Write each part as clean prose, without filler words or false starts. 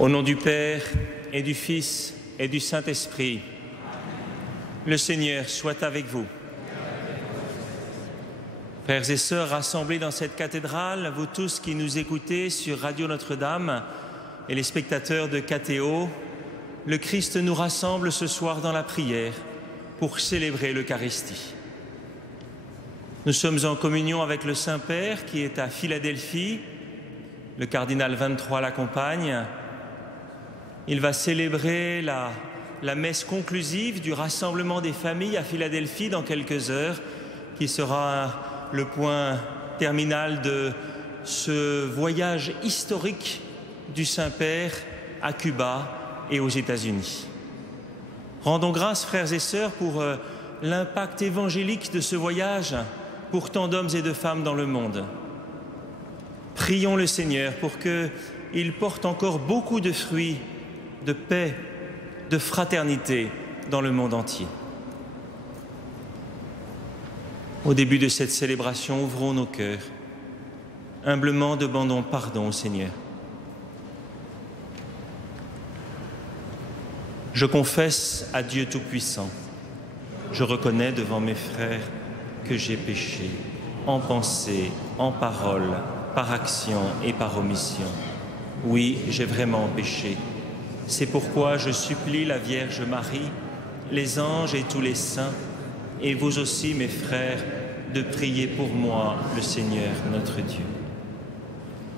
Au nom du Père et du Fils et du Saint-Esprit, le Seigneur soit avec vous. Frères et sœurs rassemblés dans cette cathédrale, vous tous qui nous écoutez sur Radio Notre-Dame et les spectateurs de KTO, le Christ nous rassemble ce soir dans la prière pour célébrer l'Eucharistie. Nous sommes en communion avec le Saint-Père qui est à Philadelphie. Le cardinal 23 l'accompagne. Il va célébrer la messe conclusive du rassemblement des familles à Philadelphie dans quelques heures, qui sera le point terminal de ce voyage historique du Saint-Père à Cuba et aux États-Unis. Rendons grâce, frères et sœurs, pour l'impact évangélique de ce voyage pour tant d'hommes et de femmes dans le monde. Prions le Seigneur pour qu'il porte encore beaucoup de fruits de paix, de fraternité dans le monde entier. Au début de cette célébration, ouvrons nos cœurs. Humblement demandons pardon au Seigneur. Je confesse à Dieu Tout-Puissant. Je reconnais devant mes frères que j'ai péché, en pensée, en parole, par action et par omission. Oui, j'ai vraiment péché. C'est pourquoi je supplie la Vierge Marie, les anges et tous les saints, et vous aussi, mes frères, de prier pour moi, le Seigneur notre Dieu.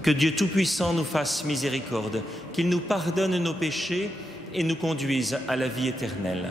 Que Dieu Tout-Puissant nous fasse miséricorde, qu'il nous pardonne nos péchés et nous conduise à la vie éternelle.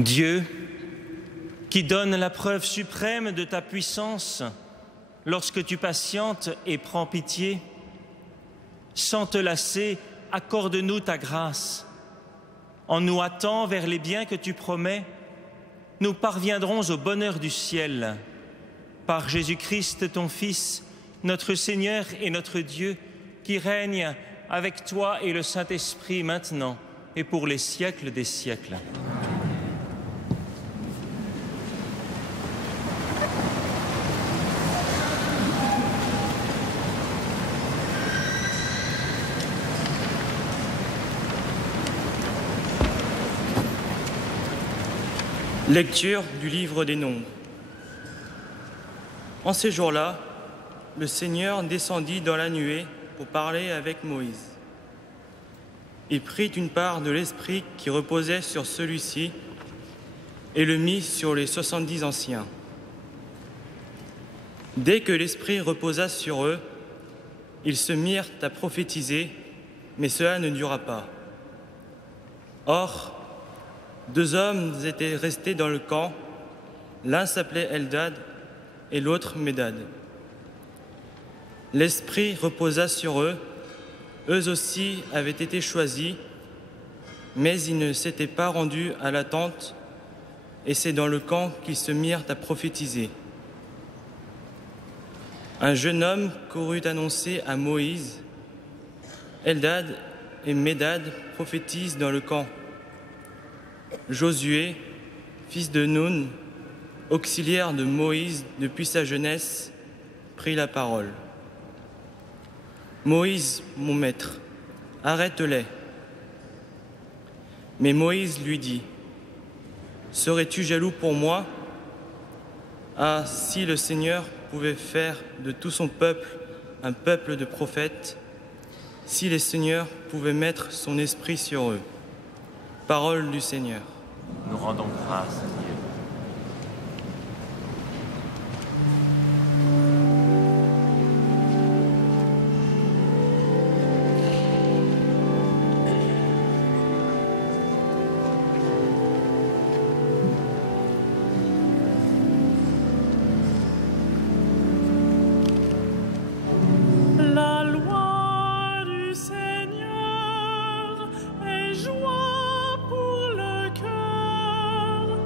Dieu, qui donne la preuve suprême de ta puissance lorsque tu patientes et prends pitié, sans te lasser, accorde-nous ta grâce. En nous hâtant vers les biens que tu promets, nous parviendrons au bonheur du ciel. Par Jésus-Christ, ton Fils, notre Seigneur et notre Dieu, qui règne avec toi et le Saint-Esprit maintenant et pour les siècles des siècles. Lecture du livre des Nombres. En ces jours-là, le Seigneur descendit dans la nuée pour parler avec Moïse. Il prit une part de l'Esprit qui reposait sur celui-ci et le mit sur les 70 anciens. Dès que l'Esprit reposa sur eux, ils se mirent à prophétiser, mais cela ne dura pas. Or, 2 hommes étaient restés dans le camp, l'un s'appelait Eldad et l'autre Médad. L'Esprit reposa sur eux, eux aussi avaient été choisis, mais ils ne s'étaient pas rendus à la tente, et c'est dans le camp qu'ils se mirent à prophétiser. Un jeune homme courut annoncer à Moïse, « Eldad et Médad prophétisent dans le camp. » Josué, fils de Nun, auxiliaire de Moïse depuis sa jeunesse, prit la parole. « Moïse, mon maître, arrête-les. » Mais Moïse lui dit, « Serais-tu jaloux pour moi? Ah, si le Seigneur pouvait faire de tout son peuple un peuple de prophètes, si le Seigneur pouvait mettre son esprit sur eux. » Parole du Seigneur. Nous rendons grâce à Dieu. La loi du Seigneur est joie pour le cœur.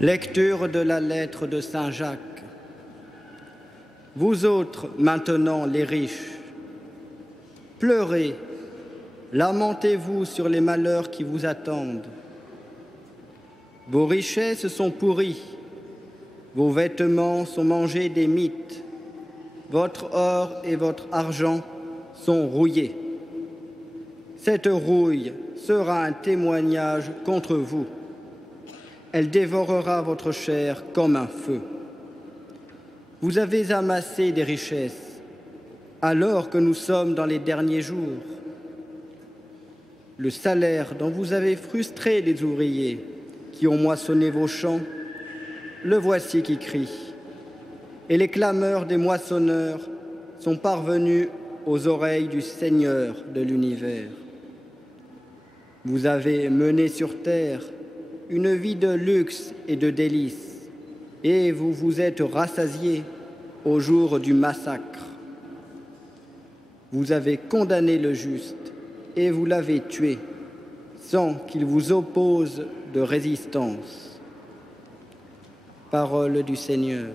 Lecture de la lettre de Saint Jacques. Vous autres, maintenant les riches, pleurez, lamentez-vous sur les malheurs qui vous attendent. Vos richesses sont pourries, vos vêtements sont mangés des mites, votre or et votre argent sont rouillés. Cette rouille sera un témoignage contre vous. Elle dévorera votre chair comme un feu. Vous avez amassé des richesses, alors que nous sommes dans les derniers jours. Le salaire dont vous avez frustré les ouvriers qui ont moissonné vos champs, le voici qui crie. Et les clameurs des moissonneurs sont parvenus aux oreilles du Seigneur de l'univers. Vous avez mené sur terre une vie de luxe et de délices, et vous vous êtes rassasiés au jour du massacre. Vous avez condamné le juste et vous l'avez tué, sans qu'il vous oppose de résistance. Parole du Seigneur.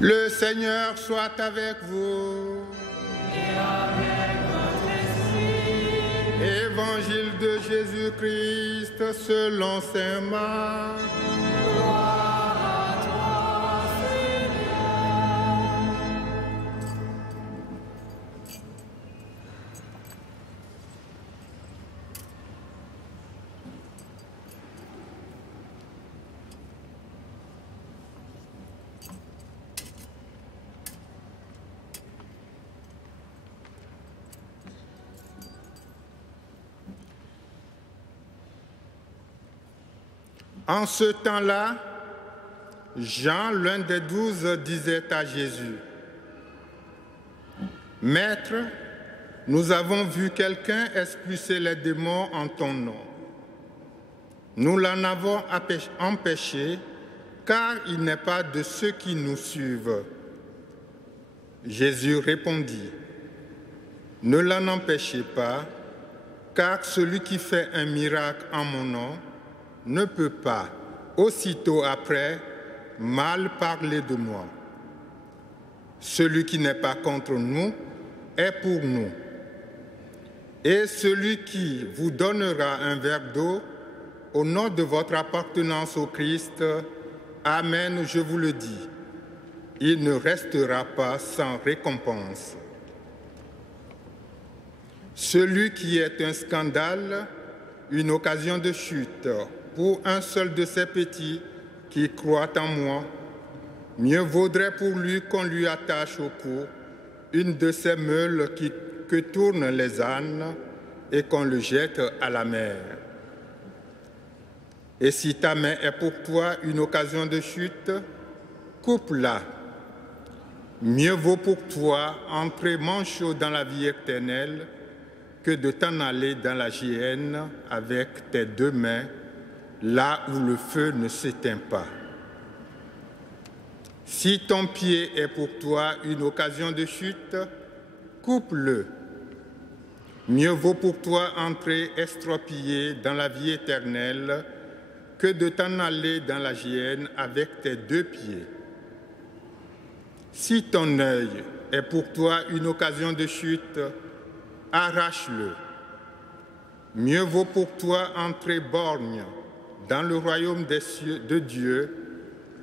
Le Seigneur soit avec vous. Et avec votre esprit. Évangile de Jésus-Christ selon saint Marc. Gloire à toi, Seigneur. En ce temps-là, Jean, l'un des 12, disait à Jésus, « Maître, nous avons vu quelqu'un expulser les démons en ton nom. Nous l'en avons empêché, car il n'est pas de ceux qui nous suivent. » Jésus répondit, « Ne l'en empêchez pas, car celui qui fait un miracle en mon nom ne peut pas, aussitôt après, mal parler de moi. Celui qui n'est pas contre nous est pour nous. Et celui qui vous donnera un verre d'eau au nom de votre appartenance au Christ, Amen, je vous le dis, il ne restera pas sans récompense. Celui qui est un scandale, une occasion de chute, pour un seul de ces petits qui croient en moi, mieux vaudrait pour lui qu'on lui attache au cou une de ces meules que tournent les ânes et qu'on le jette à la mer. Et si ta main est pour toi une occasion de chute, coupe-la. Mieux vaut pour toi entrer manchot dans la vie éternelle que de t'en aller dans la géhenne avec tes deux mains, là où le feu ne s'éteint pas. Si ton pied est pour toi une occasion de chute, coupe-le. Mieux vaut pour toi entrer estropié dans la vie éternelle que de t'en aller dans la géhenne avec tes deux pieds. Si ton œil est pour toi une occasion de chute, arrache-le. Mieux vaut pour toi entrer borgne dans le royaume des cieux de Dieu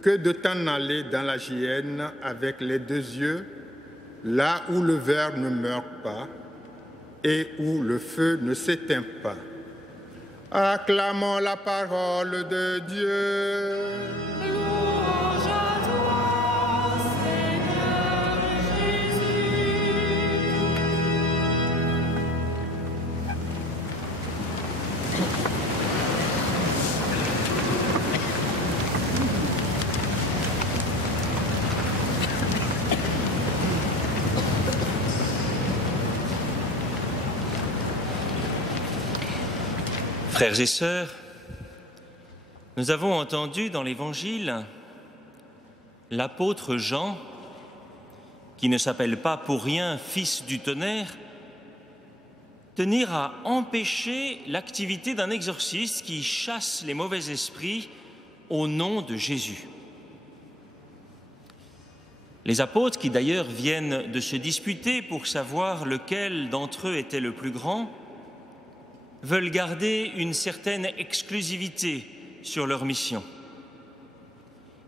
que de t'en aller dans la géhenne avec les deux yeux, là où le ver ne meurt pas et où le feu ne s'éteint pas. Acclamons la parole de Dieu. Louange à toi, Seigneur Jésus. Frères et sœurs, nous avons entendu dans l'Évangile l'apôtre Jean, qui ne s'appelle pas pour rien fils du tonnerre, tenir à empêcher l'activité d'un exorciste qui chasse les mauvais esprits au nom de Jésus. Les apôtres, qui d'ailleurs viennent de se disputer pour savoir lequel d'entre eux était le plus grand, veulent garder une certaine exclusivité sur leur mission.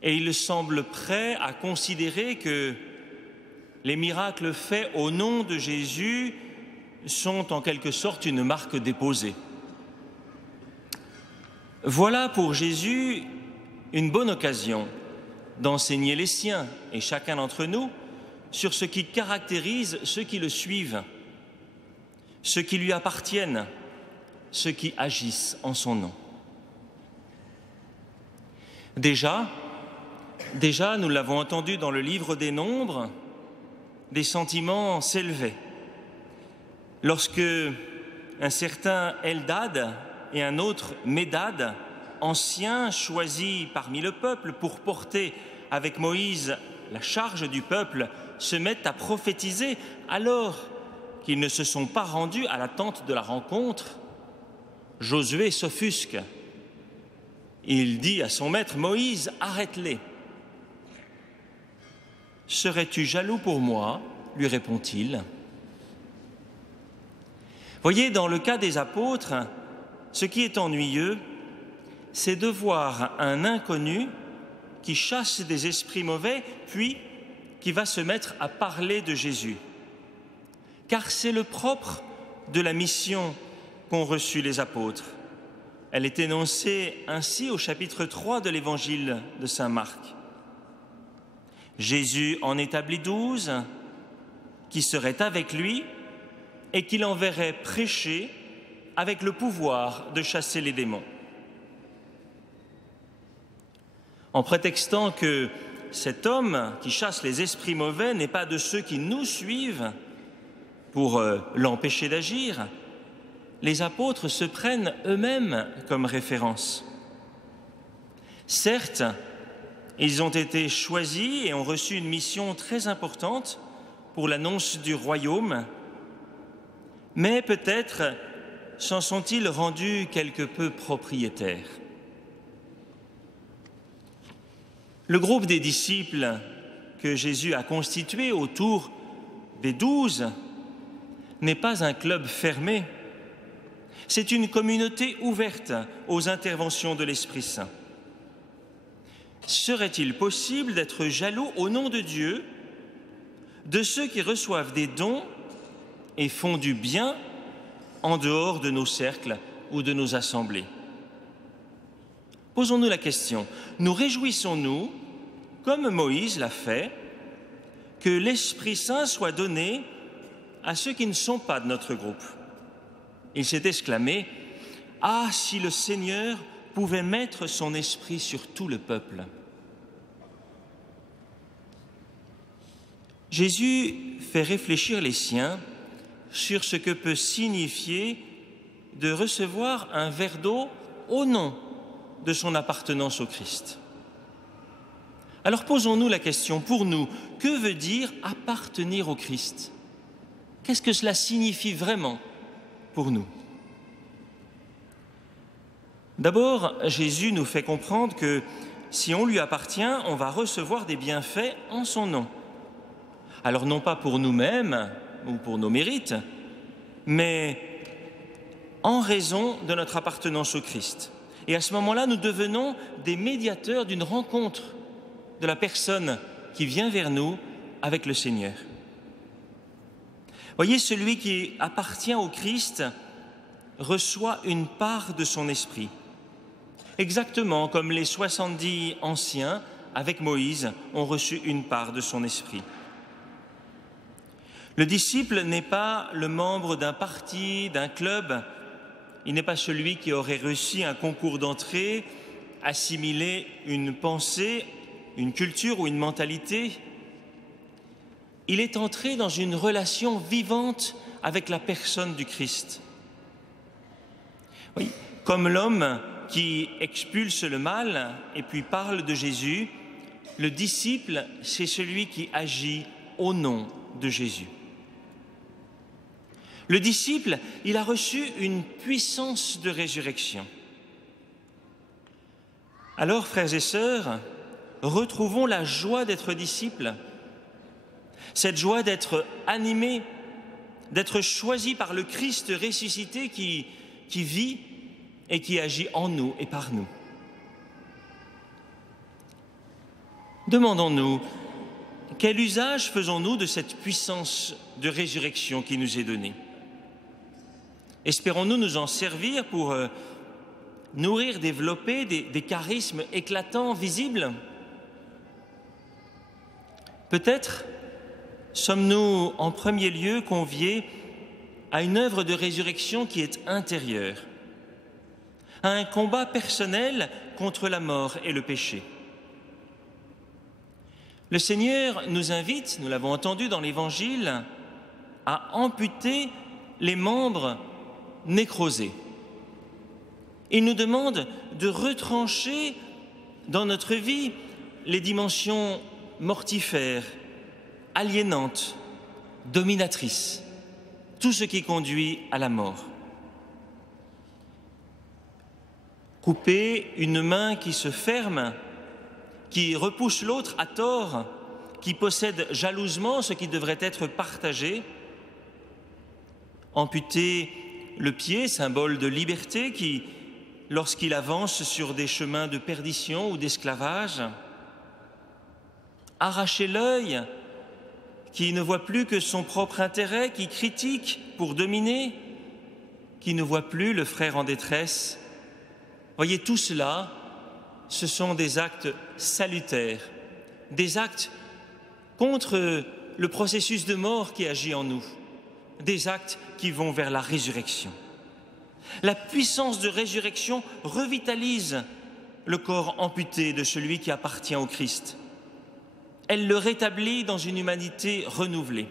Et ils semblent prêts à considérer que les miracles faits au nom de Jésus sont en quelque sorte une marque déposée. Voilà pour Jésus une bonne occasion d'enseigner les siens et chacun d'entre nous sur ce qui caractérise ceux qui le suivent, ceux qui lui appartiennent, ceux qui agissent en son nom. Déjà, nous l'avons entendu dans le livre des Nombres, des sentiments s'élevaient. Lorsque un certain Eldad et un autre Médad, anciens choisis parmi le peuple pour porter avec Moïse la charge du peuple, se mettent à prophétiser alors qu'ils ne se sont pas rendus à la tente de la rencontre, Josué s'offusque. Il dit à son maître Moïse, arrête-les. Serais-tu jaloux pour moi? Lui répond-il. Voyez, dans le cas des apôtres, ce qui est ennuyeux, c'est de voir un inconnu qui chasse des esprits mauvais, puis qui va se mettre à parler de Jésus. Car c'est le propre de la mission qu'ont reçu les apôtres. Elle est énoncée ainsi au chapitre 3 de l'évangile de saint Marc. Jésus en établit 12 qui seraient avec lui et qu'il enverrait prêcher avec le pouvoir de chasser les démons. En prétextant que cet homme qui chasse les esprits mauvais n'est pas de ceux qui nous suivent pour l'empêcher d'agir, les apôtres se prennent eux-mêmes comme référence. Certes, ils ont été choisis et ont reçu une mission très importante pour l'annonce du royaume, mais peut-être s'en sont-ils rendus quelque peu propriétaires. Le groupe des disciples que Jésus a constitué autour des 12 n'est pas un club fermé. C'est une communauté ouverte aux interventions de l'Esprit Saint. Serait-il possible d'être jaloux au nom de Dieu de ceux qui reçoivent des dons et font du bien en dehors de nos cercles ou de nos assemblées? Posons-nous la question, nous réjouissons-nous, comme Moïse l'a fait, que l'Esprit Saint soit donné à ceux qui ne sont pas de notre groupe? Il s'est exclamé, « Ah, si le Seigneur pouvait mettre son esprit sur tout le peuple !» Jésus fait réfléchir les siens sur ce que peut signifier de recevoir un verre d'eau au nom de son appartenance au Christ. Alors posons-nous la question, pour nous, que veut dire appartenir au Christ? Qu'est-ce que cela signifie vraiment pour nous? D'abord, Jésus nous fait comprendre que si on lui appartient, on va recevoir des bienfaits en son nom. Alors non pas pour nous-mêmes ou pour nos mérites, mais en raison de notre appartenance au Christ. Et à ce moment-là, nous devenons des médiateurs d'une rencontre de la personne qui vient vers nous avec le Seigneur. Voyez, celui qui appartient au Christ reçoit une part de son esprit, exactement comme les 70 anciens, avec Moïse, ont reçu une part de son esprit. Le disciple n'est pas le membre d'un parti, d'un club. Il n'est pas celui qui aurait réussi un concours d'entrée, assimilé une pensée, une culture ou une mentalité. Il est entré dans une relation vivante avec la personne du Christ. Oui, comme l'homme qui expulse le mal et puis parle de Jésus, le disciple, c'est celui qui agit au nom de Jésus. Le disciple, il a reçu une puissance de résurrection. Alors, frères et sœurs, retrouvons la joie d'être disciples, cette joie d'être animés, d'être choisis par le Christ ressuscité qui vit et qui agit en nous et par nous. Demandons-nous, quel usage faisons-nous de cette puissance de résurrection qui nous est donnée? Espérons-nous nous en servir pour nourrir, développer des charismes éclatants, visibles? Peut-être sommes-nous en premier lieu conviés à une œuvre de résurrection qui est intérieure, à un combat personnel contre la mort et le péché. Le Seigneur nous invite, nous l'avons entendu dans l'Évangile, à amputer les membres nécrosés. Il nous demande de retrancher dans notre vie les dimensions mortifères, aliénantes, dominatrices, tout ce qui conduit à la mort. Couper une main qui se ferme, qui repousse l'autre à tort, qui possède jalousement ce qui devrait être partagé. Amputer le pied, symbole de liberté, qui, lorsqu'il avance sur des chemins de perdition ou d'esclavage. Arracher l'œil, qui ne voit plus que son propre intérêt, qui critique pour dominer, qui ne voit plus le frère en détresse. Voyez, tout cela, ce sont des actes salutaires, des actes contre le processus de mort qui agit en nous, des actes qui vont vers la résurrection. La puissance de résurrection revitalise le corps amputé de celui qui appartient au Christ. Elle le rétablit dans une humanité renouvelée.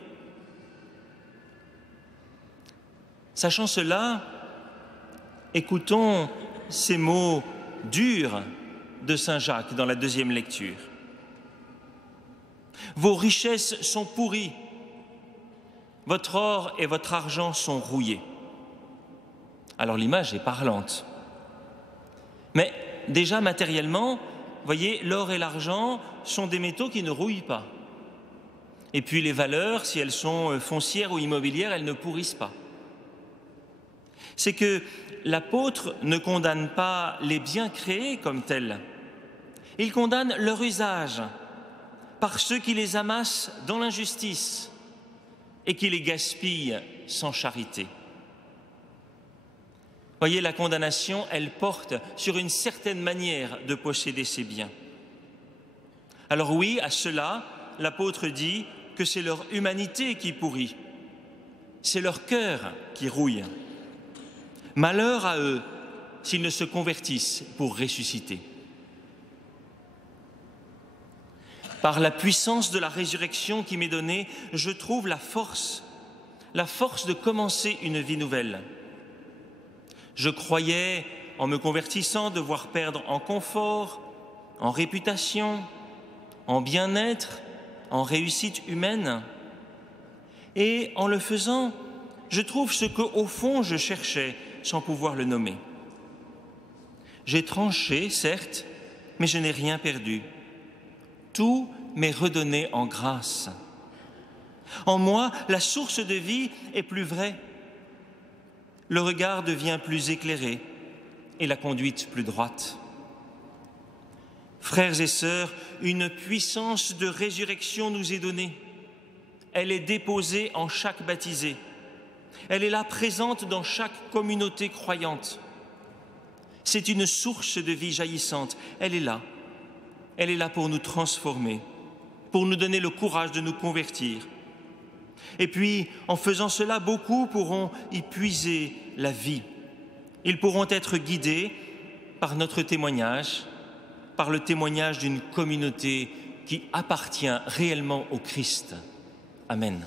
Sachant cela, écoutons ces mots durs de saint Jacques dans la deuxième lecture. Vos richesses sont pourries, votre or et votre argent sont rouillés. Alors l'image est parlante. Mais déjà matériellement, voyez, l'or et l'argent sont des métaux qui ne rouillent pas. Et puis les valeurs, si elles sont foncières ou immobilières, elles ne pourrissent pas. C'est que l'apôtre ne condamne pas les biens créés comme tels. Il condamne leur usage par ceux qui les amassent dans l'injustice et qui les gaspillent sans charité. Voyez, la condamnation, elle porte sur une certaine manière de posséder ces biens. Alors oui, à cela, l'apôtre dit que c'est leur humanité qui pourrit, c'est leur cœur qui rouille. Malheur à eux s'ils ne se convertissent pour ressusciter. Par la puissance de la résurrection qui m'est donnée, je trouve la force de commencer une vie nouvelle. Je croyais, en me convertissant, devoir perdre en confort, en réputation, en bien-être, en réussite humaine. Et en le faisant, je trouve ce qu'au fond je cherchais, sans pouvoir le nommer. J'ai tranché, certes, mais je n'ai rien perdu. Tout m'est redonné en grâce. En moi, la source de vie est plus vraie. Le regard devient plus éclairé et la conduite plus droite. Frères et sœurs, une puissance de résurrection nous est donnée. Elle est déposée en chaque baptisé. Elle est là présente dans chaque communauté croyante. C'est une source de vie jaillissante. Elle est là. Elle est là pour nous transformer, pour nous donner le courage de nous convertir. Et puis, en faisant cela, beaucoup pourront y puiser la vie. Ils pourront être guidés par notre témoignage, par le témoignage d'une communauté qui appartient réellement au Christ. Amen.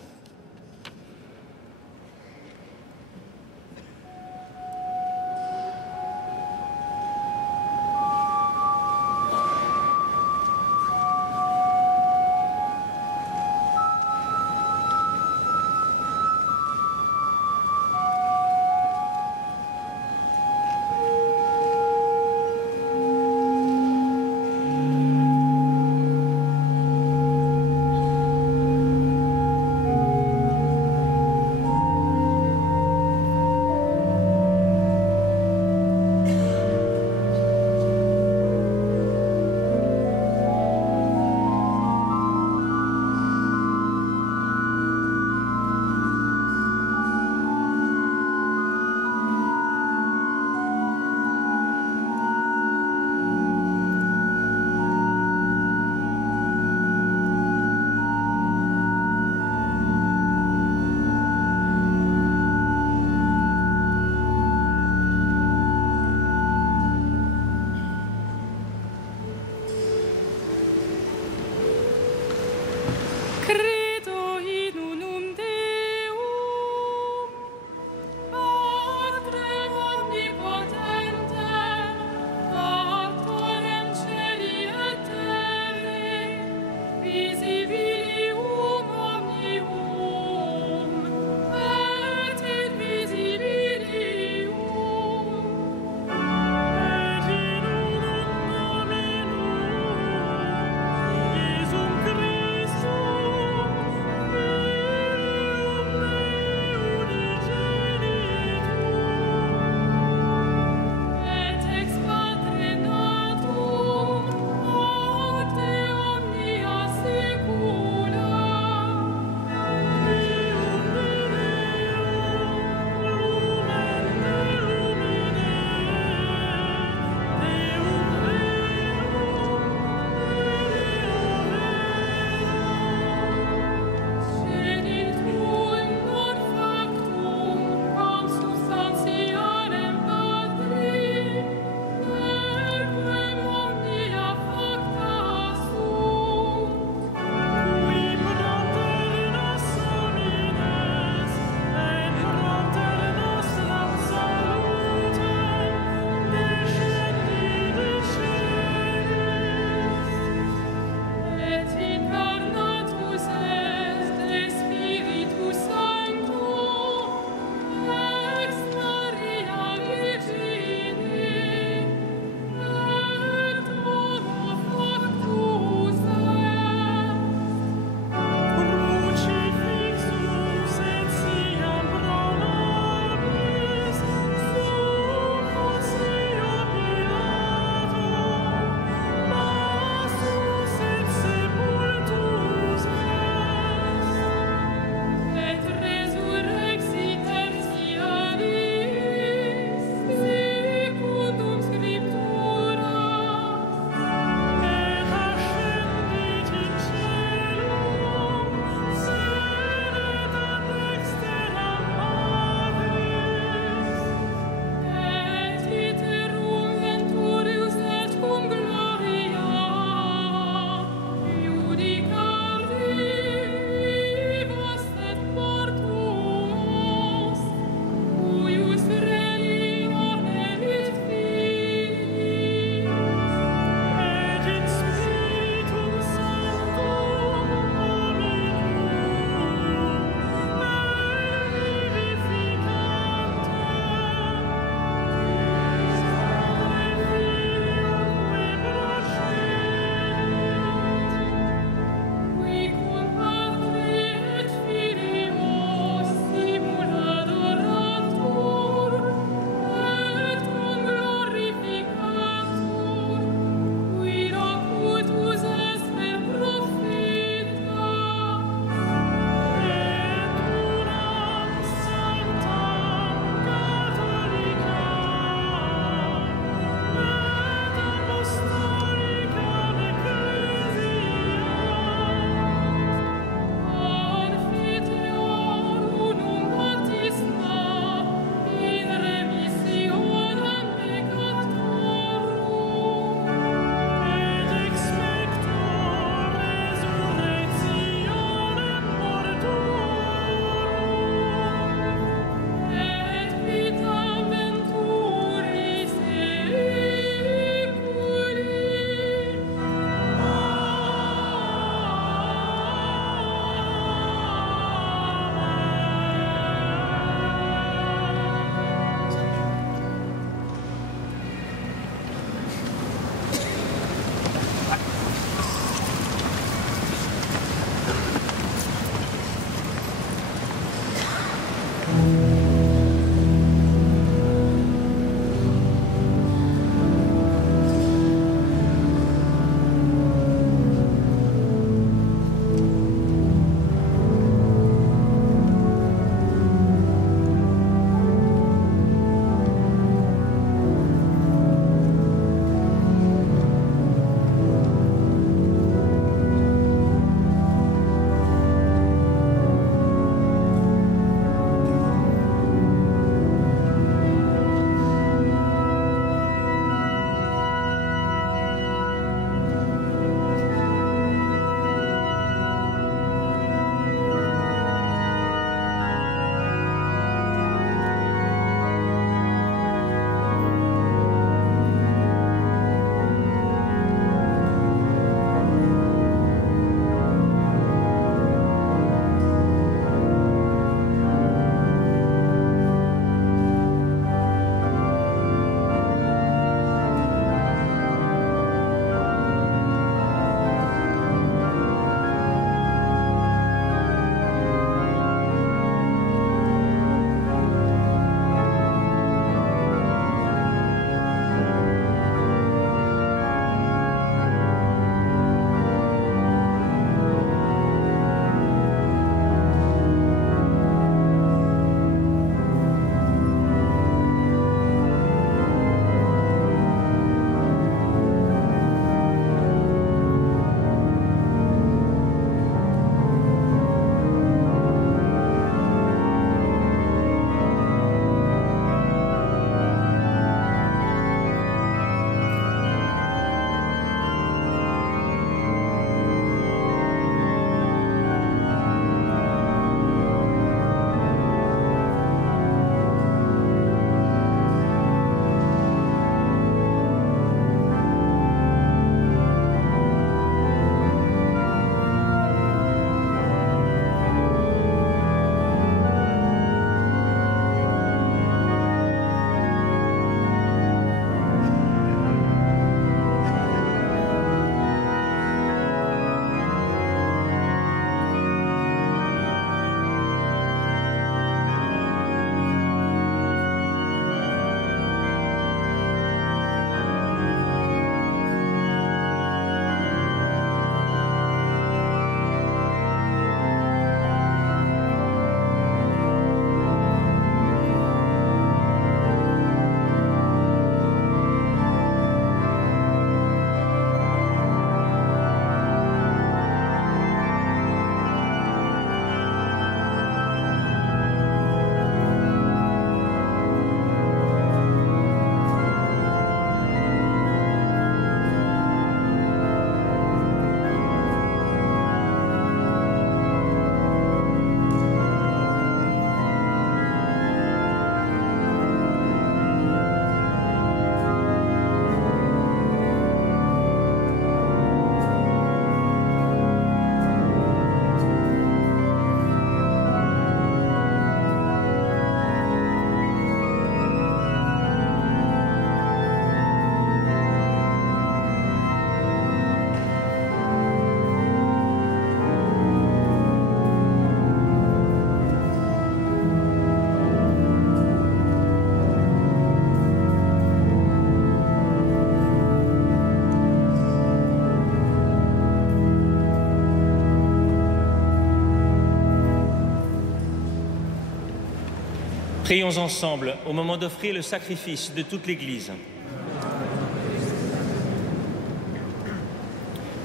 Prions ensemble au moment d'offrir le sacrifice de toute l'Église.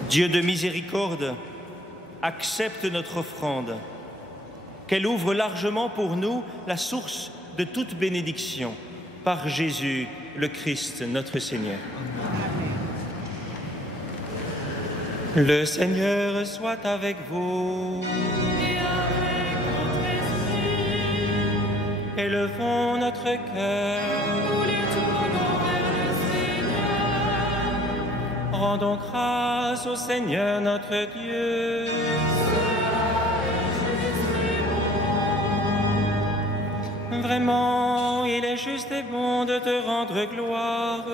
Dieu de miséricorde, accepte notre offrande, qu'elle ouvre largement pour nous la source de toute bénédiction, par Jésus le Christ, notre Seigneur. Le Seigneur soit avec vous. Et avec votre esprit, Élevons notre cœur. nous les tournons vers le Seigneur. Rendons grâce au Seigneur notre Dieu. Vraiment, il est juste et bon de te rendre gloire,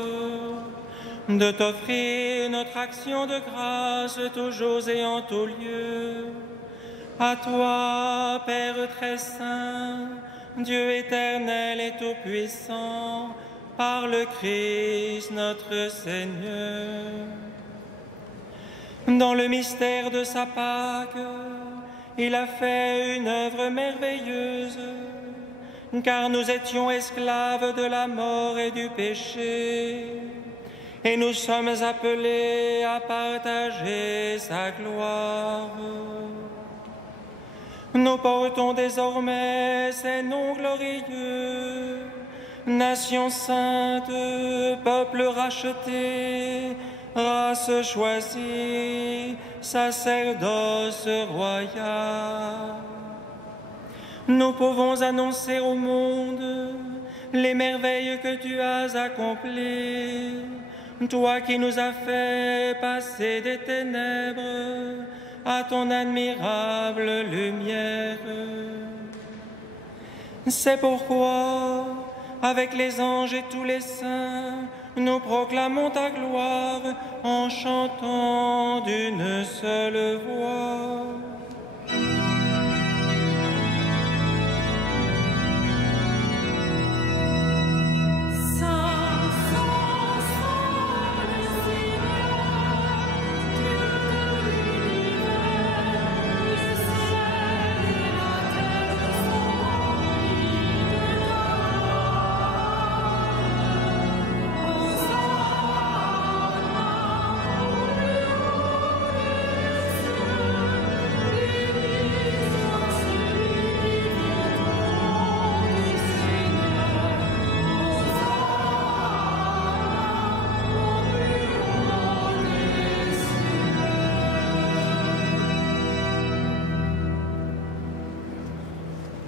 de t'offrir notre action de grâce toujours et en tout lieu. À toi, Père très saint, Dieu éternel et tout-puissant, par le Christ notre Seigneur. Dans le mystère de sa Pâque, il a fait une œuvre merveilleuse, car nous étions esclaves de la mort et du péché, et nous sommes appelés à partager sa gloire. Nous portons désormais ces noms glorieux, nation sainte, peuple racheté, race choisie, sacerdoce royal. Nous pouvons annoncer au monde les merveilles que tu as accomplies, toi qui nous as fait passer des ténèbres à ton admirable lumière. C'est pourquoi, avec les anges et tous les saints, nous proclamons ta gloire en chantant d'une seule voix.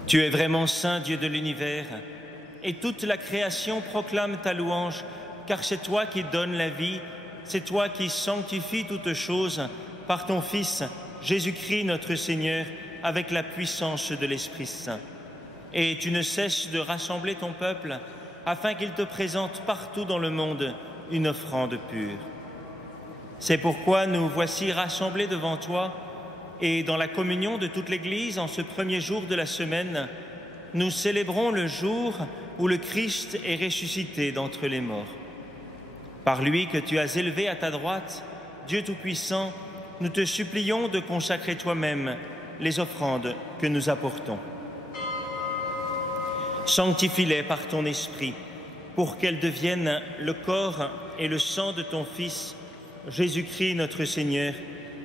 Tu es vraiment saint, Dieu de l'univers, et toute la création proclame ta louange, car c'est toi qui donnes la vie, c'est toi qui sanctifies toutes choses par ton Fils, Jésus-Christ notre Seigneur, avec la puissance de l'Esprit Saint. Et tu ne cesses de rassembler ton peuple, afin qu'il te présente partout dans le monde une offrande pure. C'est pourquoi nous voici rassemblés devant toi, et dans la communion de toute l'Église, en ce premier jour de la semaine, nous célébrons le jour où le Christ est ressuscité d'entre les morts. Par lui que tu as élevé à ta droite, Dieu Tout-Puissant, nous te supplions de consacrer toi-même les offrandes que nous apportons. Sanctifie-les par ton Esprit, pour qu'elles deviennent le corps et le sang de ton Fils, Jésus-Christ notre Seigneur,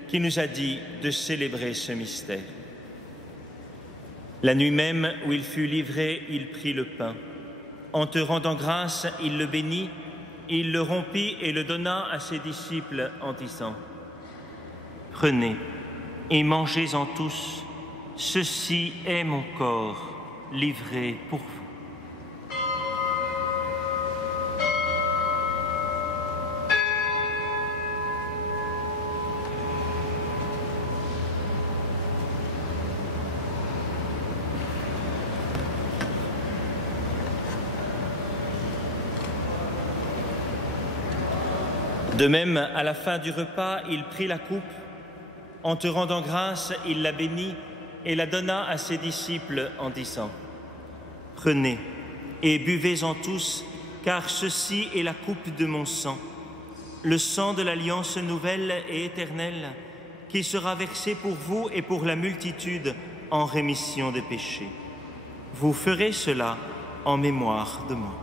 qui nous a dit de célébrer ce mystère. La nuit même où il fut livré, il prit le pain. En te rendant grâce, il le bénit, il le rompit et le donna à ses disciples en disant : « Prenez et mangez-en tous, ceci est mon corps livré pour vous. » De même, à la fin du repas, il prit la coupe. En te rendant grâce, il la bénit et la donna à ses disciples en disant : « Prenez et buvez-en tous, car ceci est la coupe de mon sang, le sang de l'alliance nouvelle et éternelle, qui sera versé pour vous et pour la multitude en rémission des péchés. Vous ferez cela en mémoire de moi.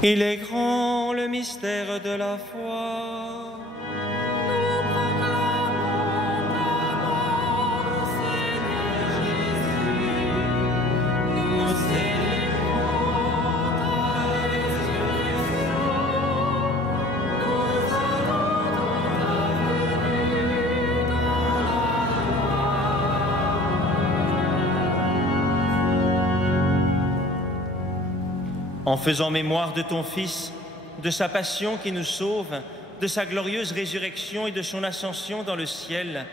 Il est grand le mystère de la foi. Nous proclamons ta mort, Seigneur Jésus. Nous célébrons ta résurrection. Nous attendons ta venue dans la gloire. En faisant mémoire de ton Fils, de sa passion qui nous sauve, de sa glorieuse résurrection et de son ascension dans le ciel,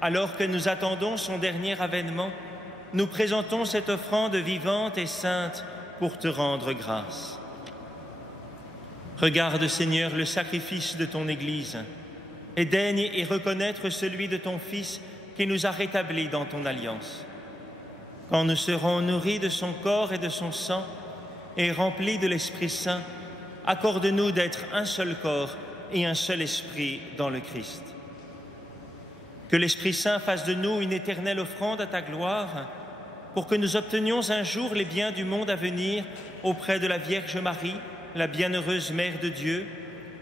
alors que nous attendons son dernier avènement, nous présentons cette offrande vivante et sainte pour te rendre grâce. Regarde, Seigneur, le sacrifice de ton Église et daigne y reconnaître celui de ton Fils qui nous a rétablis dans ton alliance. Quand nous serons nourris de son corps et de son sang et remplis de l'Esprit Saint, accorde-nous d'être un seul corps et un seul esprit dans le Christ. Que l'Esprit Saint fasse de nous une éternelle offrande à ta gloire, pour que nous obtenions un jour les biens du monde à venir auprès de la Vierge Marie, la bienheureuse Mère de Dieu,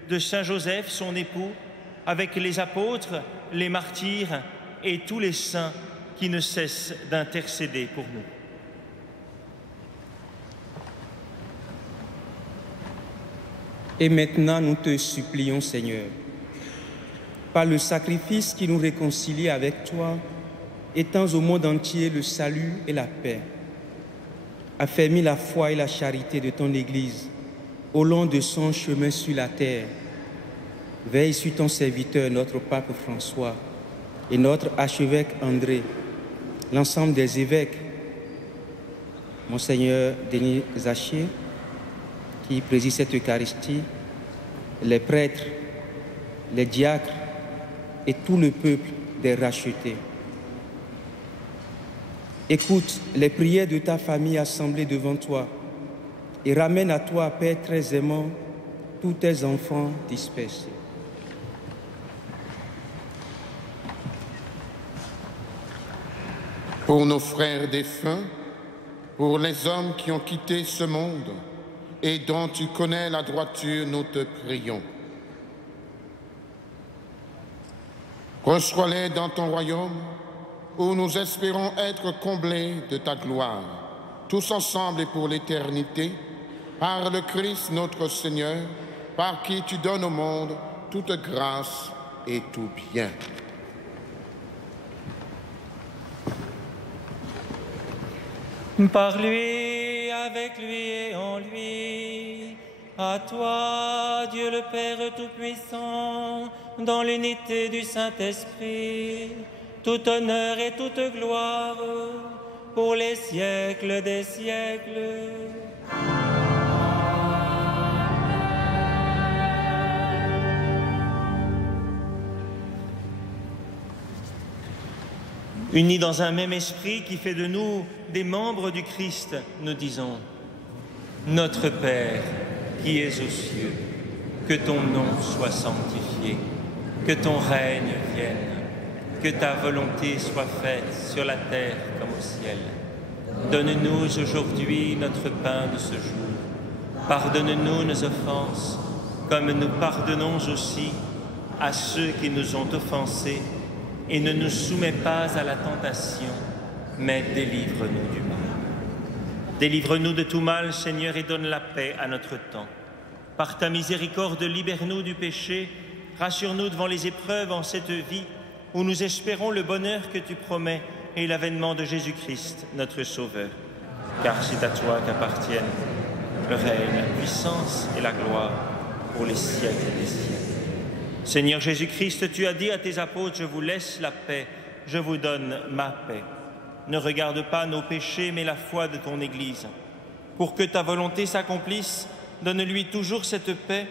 de Saint Joseph, son époux, avec les apôtres, les martyrs et tous les saints qui ne cessent d'intercéder pour nous. Et maintenant, nous te supplions, Seigneur, par le sacrifice qui nous réconcilie avec toi, étends au monde entier le salut et la paix. Affermis la foi et la charité de ton Église au long de son chemin sur la terre. Veille sur ton serviteur, notre pape François, et notre archevêque André, l'ensemble des évêques, Monseigneur Denis Zachier, qui préside cette Eucharistie, les prêtres, les diacres et tout le peuple des rachetés. Écoute les prières de ta famille assemblée devant toi et ramène à toi, Père très aimant, tous tes enfants dispersés. Pour nos frères défunts, pour les hommes qui ont quitté ce monde et dont tu connais la droiture, nous te prions. Reçois-les dans ton royaume, où nous espérons être comblés de ta gloire, tous ensemble et pour l'éternité, par le Christ notre Seigneur, par qui tu donnes au monde toute grâce et tout bien. Par lui, avec lui et en lui, à toi, Dieu le Père Tout-Puissant, dans l'unité du Saint-Esprit, tout honneur et toute gloire, pour les siècles des siècles. Unis dans un même esprit qui fait de nous des membres du Christ, nous disons: Notre Père qui es aux cieux, que ton nom soit sanctifié, que ton règne vienne, que ta volonté soit faite sur la terre comme au ciel. Donne-nous aujourd'hui notre pain de ce jour. Pardonne-nous nos offenses, comme nous pardonnons aussi à ceux qui nous ont offensés. Et ne nous soumets pas à la tentation, mais délivre-nous du mal. Délivre-nous de tout mal, Seigneur, et donne la paix à notre temps. Par ta miséricorde, libère-nous du péché, rassure-nous devant les épreuves en cette vie, où nous espérons le bonheur que tu promets et l'avènement de Jésus-Christ, notre Sauveur. Car c'est à toi qu'appartiennent le règne, la puissance et la gloire pour les siècles des siècles. Seigneur Jésus-Christ, tu as dit à tes apôtres: je vous laisse la paix, je vous donne ma paix. Ne regarde pas nos péchés, mais la foi de ton Église. Pour que ta volonté s'accomplisse, donne-lui toujours cette paix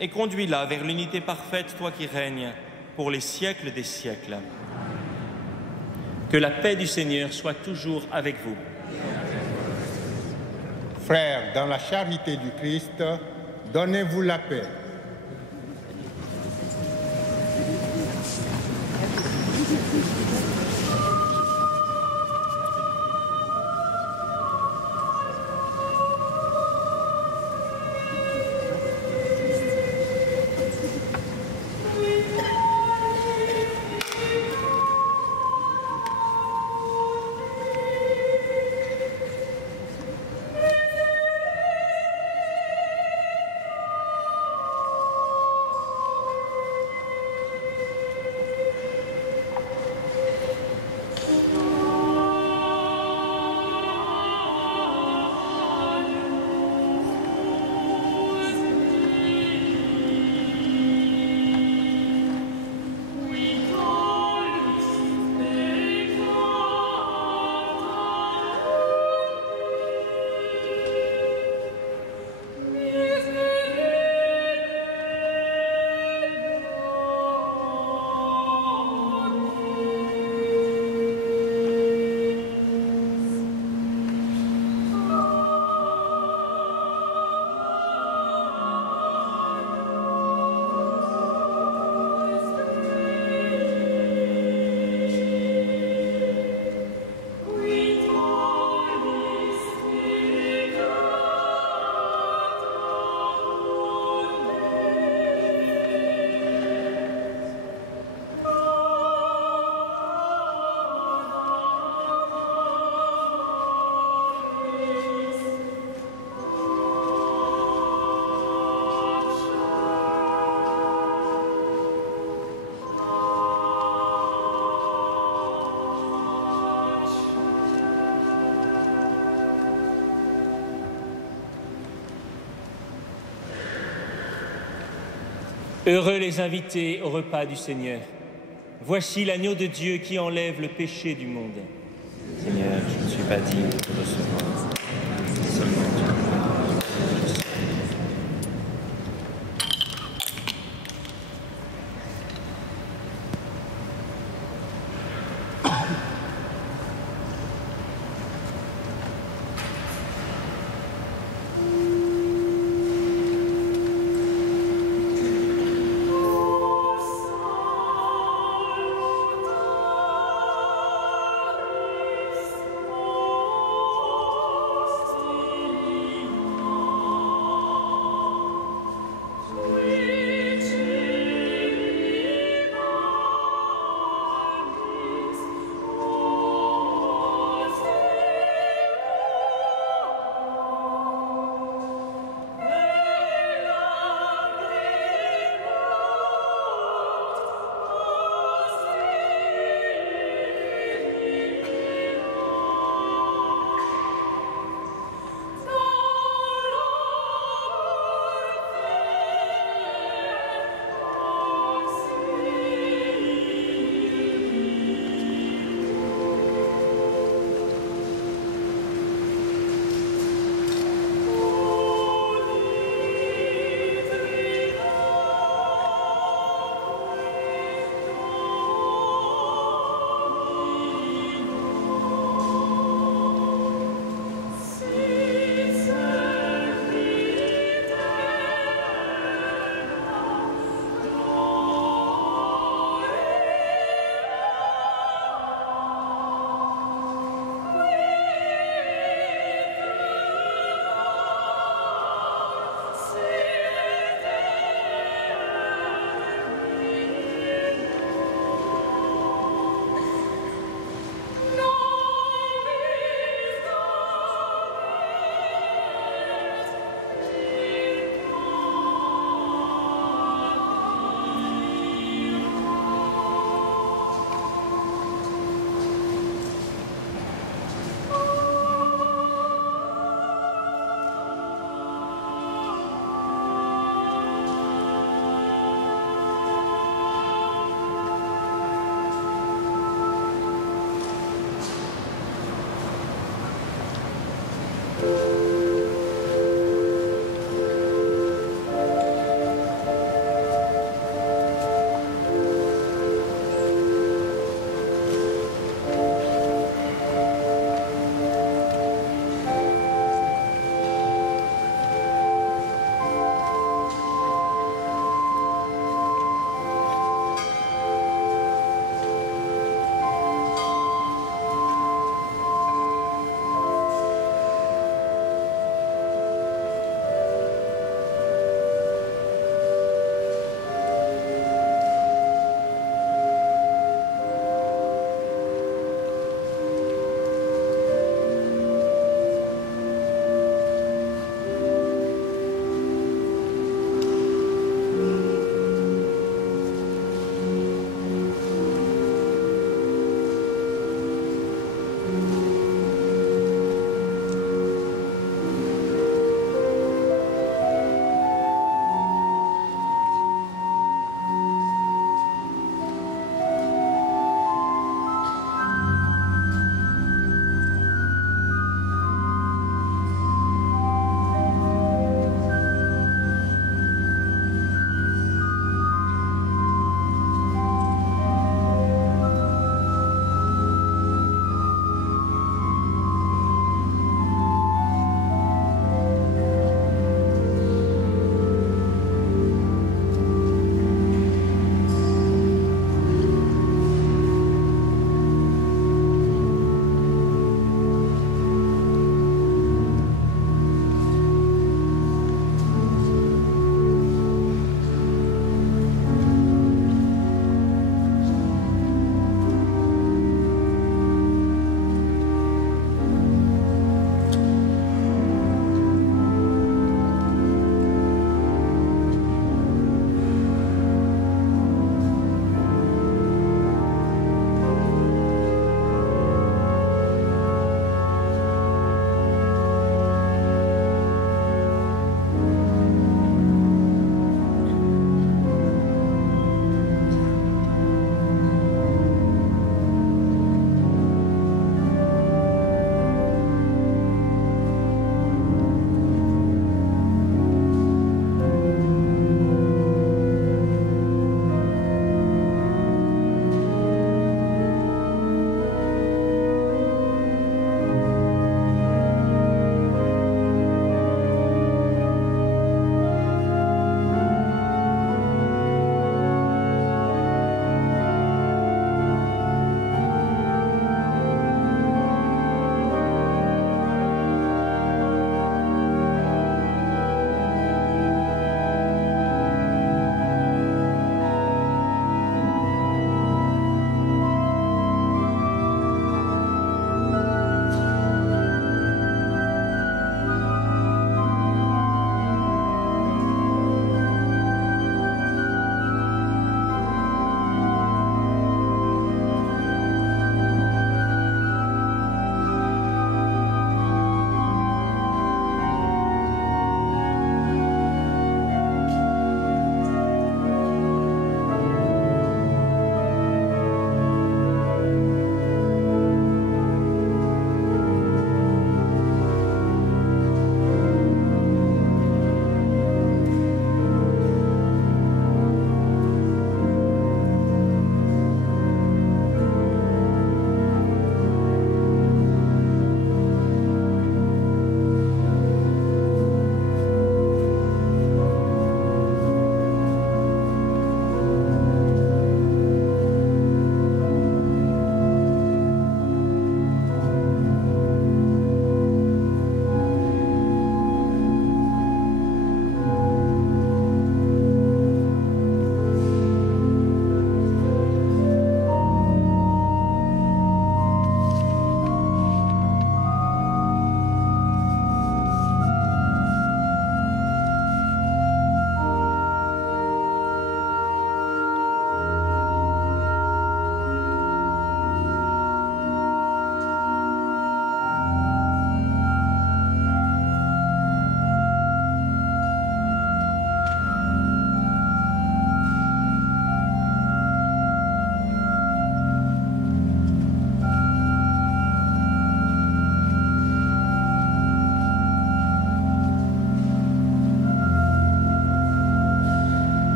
et conduis-la vers l'unité parfaite, toi qui règnes pour les siècles des siècles. Que la paix du Seigneur soit toujours avec vous. Frères, dans la charité du Christ, donnez-vous la paix. Heureux les invités au repas du Seigneur. Voici l'agneau de Dieu qui enlève le péché du monde. Seigneur, je ne suis pas digne de recevoir seulement Dieu. Amen.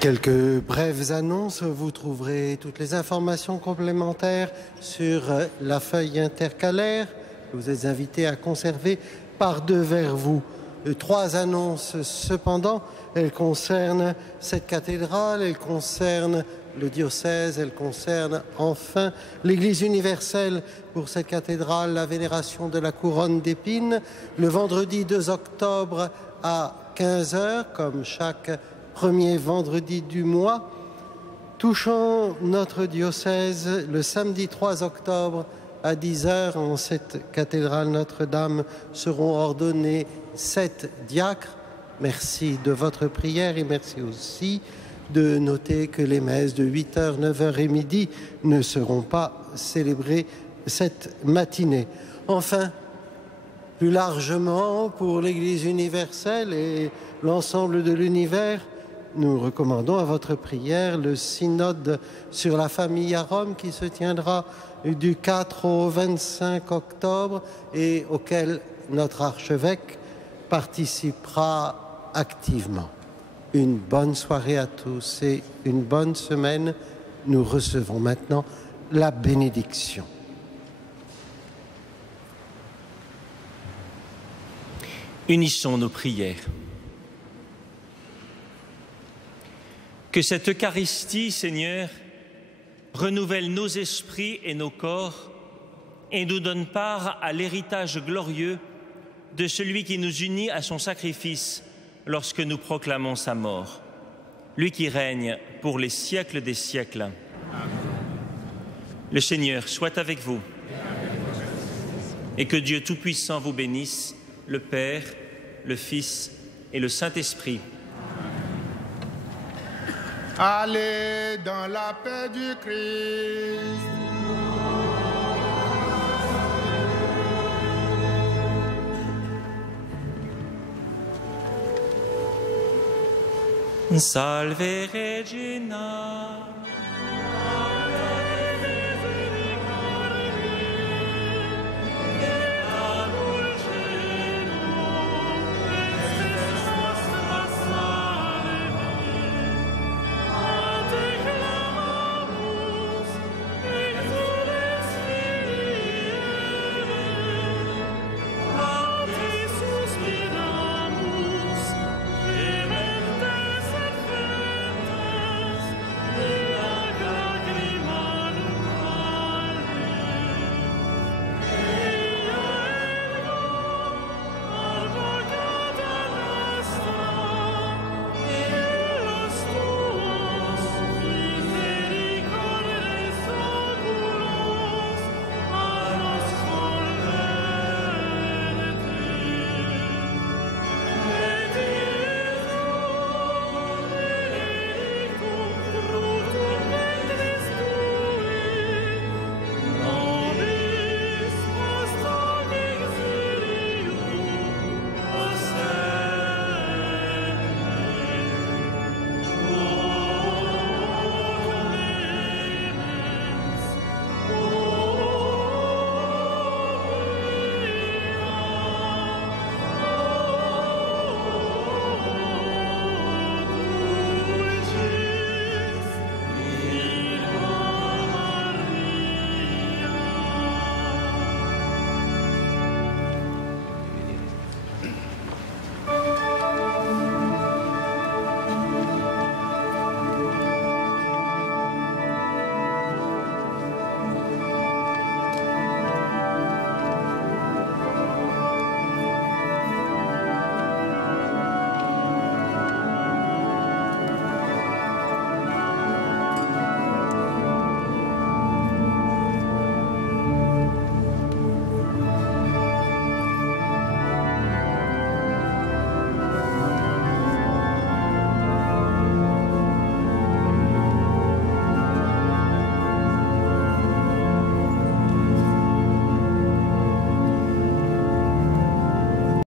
Quelques brèves annonces, vous trouverez toutes les informations complémentaires sur la feuille intercalaire. Vous êtes invités à conserver par devers vous. 3 annonces cependant, elles concernent cette cathédrale, elles concernent le diocèse, elles concernent enfin l'Église universelle. Pour cette cathédrale, la vénération de la couronne d'épines, le vendredi 2 octobre à 15 h, comme chaque premier vendredi du mois. Touchant notre diocèse, le samedi 3 octobre à 10 h, en cette cathédrale Notre-Dame, seront ordonnés 7 diacres. Merci de votre prière et merci aussi de noter que les messes de 8 h, 9 h et midi ne seront pas célébrées cette matinée. Enfin, plus largement, pour l'Église universelle et l'ensemble de l'univers, nous recommandons à votre prière le synode sur la famille à Rome qui se tiendra du 4 au 25 octobre et auquel notre archevêque participera activement. Une bonne soirée à tous et une bonne semaine. Nous recevons maintenant la bénédiction. Unissons nos prières. Que cette Eucharistie, Seigneur, renouvelle nos esprits et nos corps et nous donne part à l'héritage glorieux de celui qui nous unit à son sacrifice lorsque nous proclamons sa mort. Lui qui règne pour les siècles des siècles. Amen. Le Seigneur soit avec vous et que Dieu Tout-Puissant vous bénisse, le Père, le Fils et le Saint-Esprit. Allez dans la paix du Christ. Salve Regina.